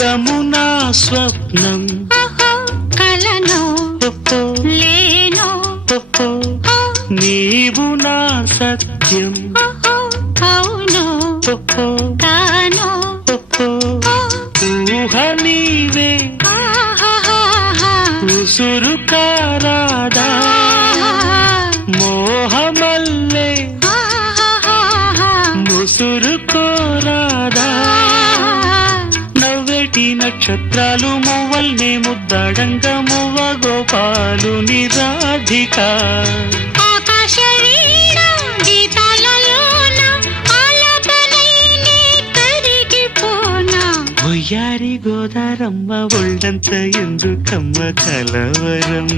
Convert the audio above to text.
నిజమునా స్వప్నం కలను లేను నీవు నా సత్యం అవును తాను ఊహ నీవే ఉసురు కారాదా మోహమల్లే ముసురు కోరాదా నవ్వేటి నక్షత్రాలు మువ్వల్నే ముద్దాడంగా మువ్వ గోపాలు నిరాధిక ఒయ్యారి గోదారమ్మ ఒళ్ళంత ఎందుకమ్మ కలవరం